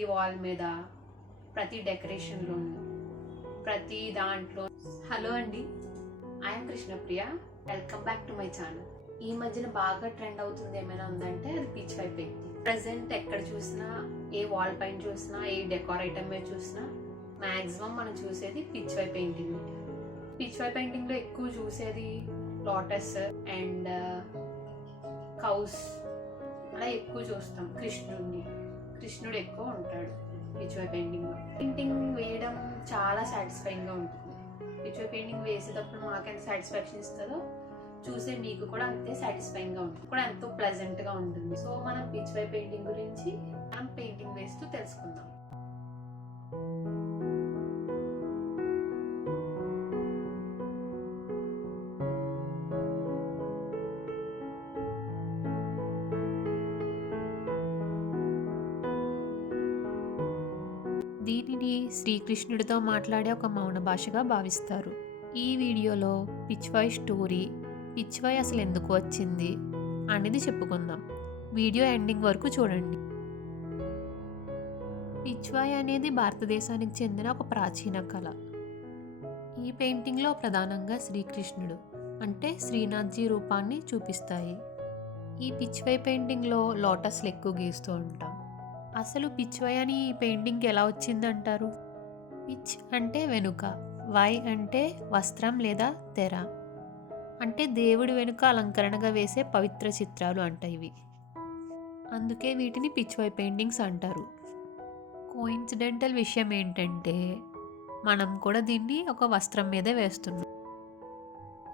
ప్రతి వాల్ మీద, ప్రతి డెకరేషన్లో, ప్రతి దాంట్లో. హలో అండి, I'm Krishnapriya. Welcome back to my channel. ఈ మధ్యన బాగా ట్రెండ్ అవుతుంది ఏమైనా ఉందంటే అది పిచ్ వై పెయింటింగ్. ప్రజెంట్ ఎక్కడ చూసినా, ఏ వాల్ పైన చూసినా, ఏ డెకోర్ ఐటమ్ మీద చూసినా మ్యాక్సిమం మనం చూసేది పిచ్ వై పెయింటింగ్. పిచ్ వై పెయింటింగ్లో ఎక్కువ చూసేది లోటస్ అండ్ కౌస్, అలా ఎక్కువ చూస్తాం. కృష్ణుడు ఎక్కువ ఉంటాడు పిచ్ వై పెయింటింగ్లో. పెయింటింగ్ వేయడం చాలా సాటిస్ఫైయింగ్గా ఉంటుంది. పిచ్ వై పెయింటింగ్ వేసేటప్పుడు మాకు ఎంత సాటిస్ఫాక్షన్ ఇస్తుందో చూసే మీకు కూడా అంతే సాటిస్ఫైయింగ్గా ఉంటుంది, కూడా ఎంతో ప్లెజెంట్గా ఉంటుంది. సో మనం పిచ్ వై పెయింటింగ్ గురించి మనం పెయింటింగ్ వేస్తూ తెలుసుకుందాం. దీనిని శ్రీకృష్ణుడితో మాట్లాడే ఒక మౌన భాషగా భావిస్తారు. ఈ వీడియోలో పిచ్వై స్టోరీ, పిచ్వై అసలు ఎందుకు వచ్చింది అనేది చెప్పుకుందాం. వీడియో ఎండింగ్ వరకు చూడండి. పిచ్వై అనేది భారతదేశానికి చెందిన ఒక ప్రాచీన కళ. ఈ పెయింటింగ్లో ప్రధానంగా శ్రీకృష్ణుడు అంటే శ్రీనాథ్జీ రూపాన్ని చూపిస్తాయి. ఈ పిచ్వై పెయింటింగ్లో లోటస్లు ఎక్కువ గీస్తూ ఉంటాం. అసలు పిచ్వై అని ఈ పెయింటింగ్ ఎలా వచ్చిందంటారు? పిచ్ అంటే వెనుక, వై అంటే వస్త్రం లేదా తెర, అంటే దేవుడి వెనుక అలంకరణగా వేసే పవిత్ర చిత్రాలు అంట ఇవి. అందుకే వీటిని పిచ్వై పెయింటింగ్స్ అంటారు. కోయిన్సిడెంటల్ విషయం ఏంటంటే మనం కూడా దీన్ని ఒక వస్త్రం మీదే వేస్తున్నాం.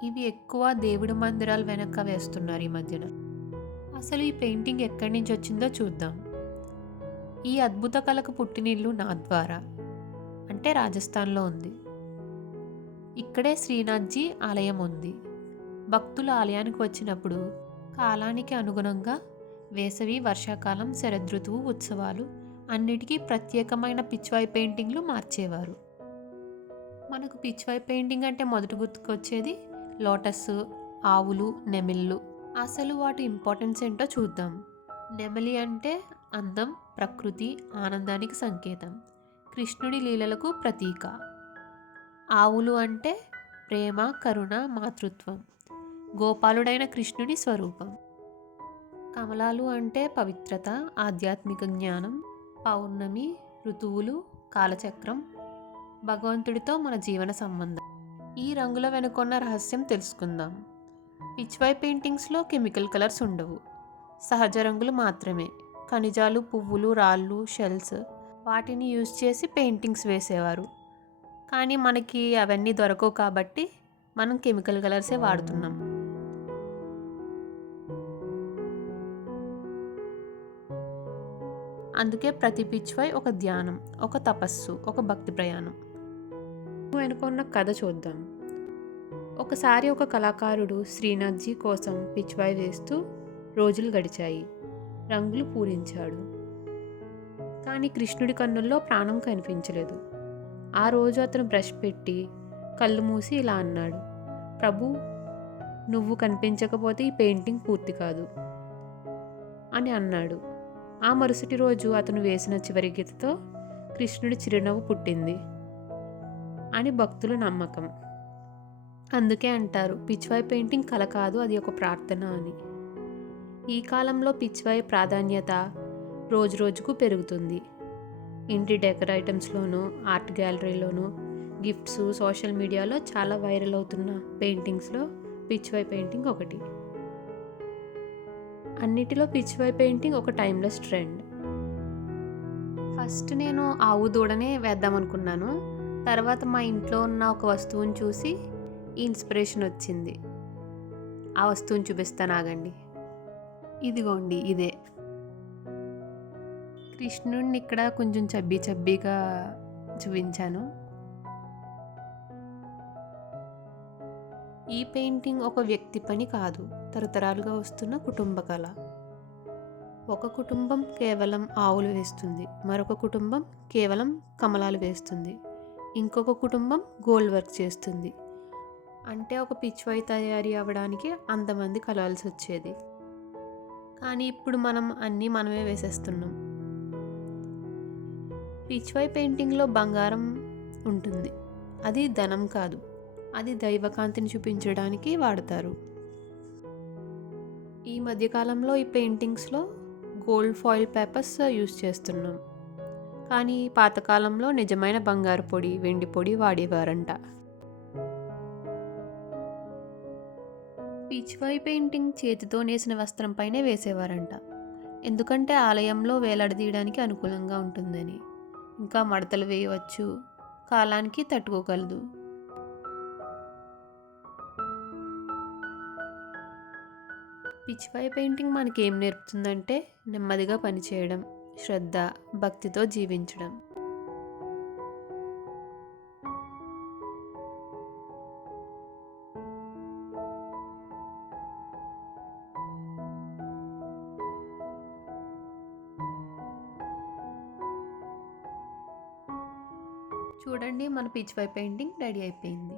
ఇవి ఎక్కువ దేవుడి మందిరాల వెనక వేస్తున్నారు ఈ మధ్యన. అసలు ఈ పెయింటింగ్ ఎక్కడి నుంచి వచ్చిందో చూద్దాం. ఈ అద్భుత కళకు పుట్టినిల్లు నాథ్వారా అంటే రాజస్థాన్లో ఉంది. ఇక్కడే శ్రీనాథ్జీ ఆలయం ఉంది. భక్తులు ఆలయానికి వచ్చినప్పుడు కాలానికి అనుగుణంగా వేసవి, వర్షాకాలం, శరదృతువు ఉత్సవాలు అన్నిటికీ ప్రత్యేకమైన పిచ్వై పెయింటింగ్లు మార్చేవారు. మనకు పిచ్వై పెయింటింగ్ అంటే మొదటి గుర్తుకొచ్చేది లోటస్, ఆవులు, నెమిళ్ళు. అసలు వాటి ఇంపార్టెన్స్ ఏంటో చూద్దాం. నెమలి అంటే అందం, ప్రకృతి, ఆనందానికి సంకేతం, కృష్ణుడి లీలలకు ప్రతీక. ఆవులు అంటే ప్రేమ, కరుణ, మాతృత్వం, గోపాలుడైన కృష్ణుడి స్వరూపం. కమలాలు అంటే పవిత్రత, ఆధ్యాత్మిక జ్ఞానం, పౌర్ణమి, ఋతువులు, కాలచక్రం, భగవంతుడితో మన జీవన సంబంధం. ఈ రంగుల వెనుకొన్న రహస్యం తెలుసుకుందాం. పిచ్వై పెయింటింగ్స్లో కెమికల్ కలర్స్ ఉండవు, సహజ రంగులు మాత్రమే. ఖనిజాలు, పువ్వులు, రాళ్ళు, షెల్స్ వాటిని యూజ్ చేసి పెయింటింగ్స్ వేసేవారు. కానీ మనకి అవన్నీ దొరకవు కాబట్టి మనం కెమికల్ కలర్సే వాడుతున్నాం. అందుకే ప్రతి పిచ్వై ఒక ధ్యానం, ఒక తపస్సు, ఒక భక్తి ప్రయాణం. వెనుకున్న కథ చూద్దాం. ఒకసారి ఒక కళాకారుడు శ్రీనాథ్జీ కోసం పిచ్వై వేస్తూ రోజులు గడిచాయి. రంగులు పూరించాడు. కానీ కృష్ణుడి కన్నుల్లో ప్రాణం కనిపించలేదు. ఆ రోజు అతను బ్రష్ పెట్టి కళ్ళు మూసి ఇలా అన్నాడు, ప్రభు, నువ్వు కనిపించకపోతే ఈ పెయింటింగ్ పూర్తి కాదు అని అన్నాడు. ఆ మరుసటి రోజు అతను వేసిన చివరి గీతతో కృష్ణుడి చిరునవ్వు పుట్టింది అని భక్తుల నమ్మకం. అందుకే అంటారు పిచ్వై పెయింటింగ్ కళ కాదు, అది ఒక ప్రార్థన అని. ఈ కాలంలో పిచ్వై ప్రాధాన్యత రోజు రోజుకు పెరుగుతుంది. ఇంటి డెకర్ ఐటమ్స్లోనూ, ఆర్ట్ గ్యాలరీలోనూ, గిఫ్ట్స్, సోషల్ మీడియాలో చాలా వైరల్ అవుతున్న పెయింటింగ్స్లో పిచ్వై పెయింటింగ్ ఒకటి. అన్నిటిలో పిచ్వై పెయింటింగ్ ఒక టైమ్లెస్ ట్రెండ్. ఫస్ట్ నేను ఆవు దూడనే వేద్దామనుకున్నాను. తర్వాత మా ఇంట్లో ఉన్న ఒక వస్తువుని చూసి ఇన్స్పిరేషన్ వచ్చింది. ఆ వస్తువుని చూపిస్తాను, ఆగండి. ఇదిగోండి, ఇదే. కృష్ణుడిని ఇక్కడ కొంచెం చబ్బీగా చూపించాను. ఈ పెయింటింగ్ ఒక వ్యక్తి పని కాదు, తరతరాలుగా వస్తున్న కుటుంబ కళ. ఒక కుటుంబం కేవలం ఆవులు వేస్తుంది, మరొక కుటుంబం కేవలం కమలాలు వేస్తుంది, ఇంకొక కుటుంబం గోల్డ్ వర్క్ చేస్తుంది. అంటే ఒక పిచ్వై తయారీ అవ్వడానికి అంతమంది కలవాల్సి వచ్చేది. కానీ ఇప్పుడు మనం అన్నీ మనమే వేసేస్తున్నాం. పిచ్వై పెయింటింగ్లో బంగారం ఉంటుంది. అది ధనం కాదు, అది దైవకాంతిని చూపించడానికి వాడతారు. ఈ మధ్యకాలంలో ఈ పెయింటింగ్స్లో గోల్డ్ ఫాయిల్ పేపర్స్ యూస్ చేస్తున్నాం, కానీ పాతకాలంలో నిజమైన బంగారు పొడి, వెండి పొడి వాడేవారంట. పిచ్వై పెయింటింగ్ చేతితో నేసిన వస్త్రం పైనే వేసేవారంట, ఎందుకంటే ఆలయంలో వేలాడదీయడానికి అనుకూలంగా ఉంటుందని. ఇంకా మడతలు వేయవచ్చు, కాలానికి తట్టుకోగలదు. పిచ్వై పెయింటింగ్ మనకి ఏం నేర్పుతుందంటే నెమ్మదిగా పనిచేయడం, శ్రద్ధ, భక్తితో జీవించడం. చూడండి, మన పిచ్వై పెయింటింగ్ రెడీ అయిపోయింది.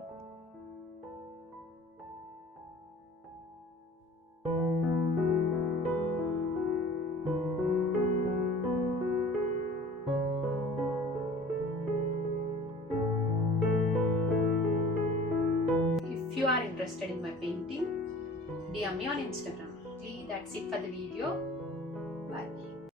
If you are interested in my painting, DM me on Instagram. That's it for the video.